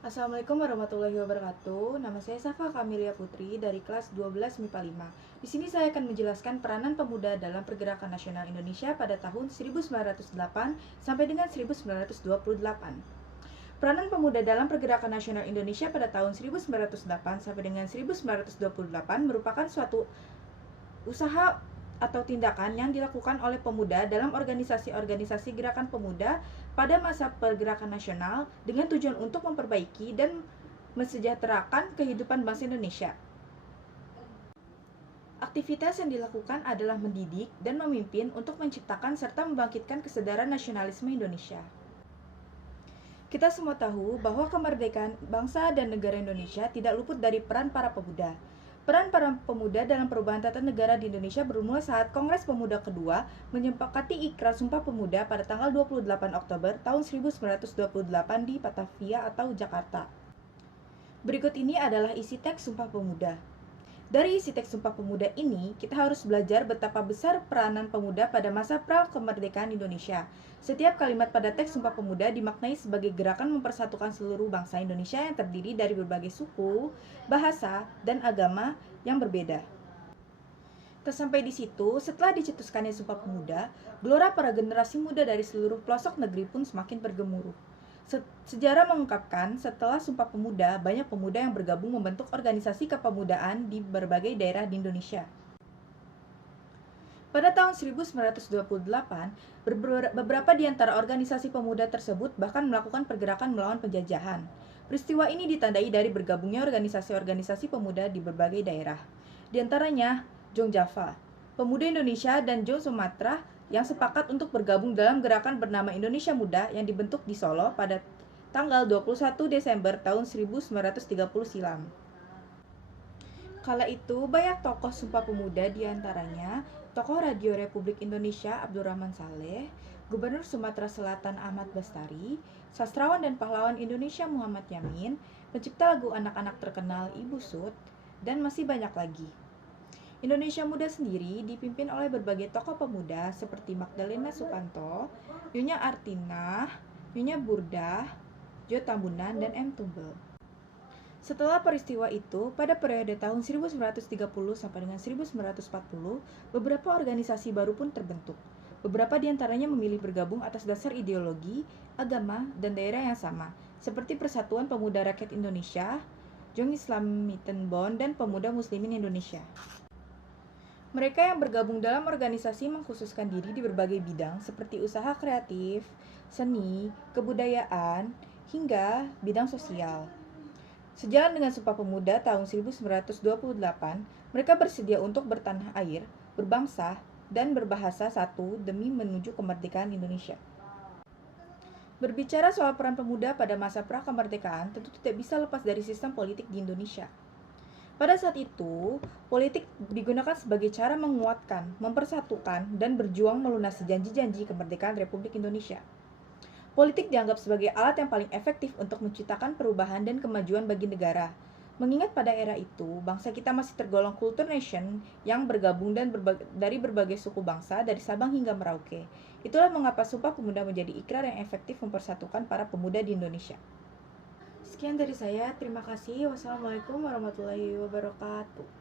Assalamualaikum warahmatullahi wabarakatuh. Nama saya Safa Kamilia Putri dari kelas 12 MIPA 5. Di sini saya akan menjelaskan peranan pemuda dalam pergerakan nasional Indonesia pada tahun 1908 sampai dengan 1928. Peranan pemuda dalam pergerakan nasional Indonesia pada tahun 1908 sampai dengan 1928 merupakan suatu usaha atau tindakan yang dilakukan oleh pemuda dalam organisasi-organisasi gerakan pemuda pada masa pergerakan nasional dengan tujuan untuk memperbaiki dan mensejahterakan kehidupan bangsa Indonesia. Aktivitas yang dilakukan adalah mendidik dan memimpin untuk menciptakan serta membangkitkan kesadaran nasionalisme Indonesia. Kita semua tahu bahwa kemerdekaan bangsa dan negara Indonesia tidak luput dari peran para pemuda. Peran para pemuda dalam perubahan tata negara di Indonesia bermula saat Kongres Pemuda kedua menyepakati Ikrar Sumpah Pemuda pada tanggal 28 Oktober tahun 1928 di Batavia atau Jakarta. Berikut ini adalah isi teks Sumpah Pemuda. Dari isi teks Sumpah Pemuda ini, kita harus belajar betapa besar peranan pemuda pada masa pra-kemerdekaan Indonesia. Setiap kalimat pada teks Sumpah Pemuda dimaknai sebagai gerakan mempersatukan seluruh bangsa Indonesia yang terdiri dari berbagai suku, bahasa, dan agama yang berbeda. Tak sampai di situ, setelah dicetuskannya Sumpah Pemuda, gelora para generasi muda dari seluruh pelosok negeri pun semakin bergemuruh. Sejarah mengungkapkan, setelah Sumpah Pemuda, banyak pemuda yang bergabung membentuk organisasi kepemudaan di berbagai daerah di Indonesia. Pada tahun 1928, beberapa di antara organisasi pemuda tersebut bahkan melakukan pergerakan melawan penjajahan. Peristiwa ini ditandai dari bergabungnya organisasi-organisasi pemuda di berbagai daerah. Di antaranya, Jong Java, Pemuda Indonesia, dan Jong Sumatera yang sepakat untuk bergabung dalam gerakan bernama Indonesia Muda yang dibentuk di Solo pada tanggal 21 Desember tahun 1930 silam. Kala itu, banyak tokoh Sumpah Pemuda diantaranya tokoh Radio Republik Indonesia Abdurrahman Saleh, Gubernur Sumatera Selatan Ahmad Bastari, sastrawan dan pahlawan Indonesia Muhammad Yamin, pencipta lagu anak-anak terkenal Ibu Sud, dan masih banyak lagi. Indonesia Muda sendiri dipimpin oleh berbagai tokoh pemuda seperti Magdalena Sukanto, Nyonya Artina, Nyonya Burdah, Jo Tambunan, dan M. Tumbel. Setelah peristiwa itu, pada periode tahun 1930 sampai dengan 1940, beberapa organisasi baru pun terbentuk. Beberapa di antaranya memilih bergabung atas dasar ideologi, agama, dan daerah yang sama, seperti Persatuan Pemuda Rakyat Indonesia, Jong Islamitenbond, dan Pemuda Muslimin Indonesia. Mereka yang bergabung dalam organisasi mengkhususkan diri di berbagai bidang seperti usaha kreatif, seni, kebudayaan, hingga bidang sosial. Sejalan dengan Sumpah Pemuda tahun 1928, mereka bersedia untuk bertanah air, berbangsa, dan berbahasa satu demi menuju kemerdekaan Indonesia. Berbicara soal peran pemuda pada masa pra-kemerdekaan tentu tidak bisa lepas dari sistem politik di Indonesia. Pada saat itu, politik digunakan sebagai cara menguatkan, mempersatukan, dan berjuang melunasi janji-janji kemerdekaan Republik Indonesia. Politik dianggap sebagai alat yang paling efektif untuk menciptakan perubahan dan kemajuan bagi negara. Mengingat pada era itu, bangsa kita masih tergolong culture nation yang bergabung dari berbagai suku bangsa dari Sabang hingga Merauke. Itulah mengapa Sumpah Pemuda menjadi ikrar yang efektif mempersatukan para pemuda di Indonesia. Sekian dari saya, terima kasih. Wassalamualaikum warahmatullahi wabarakatuh.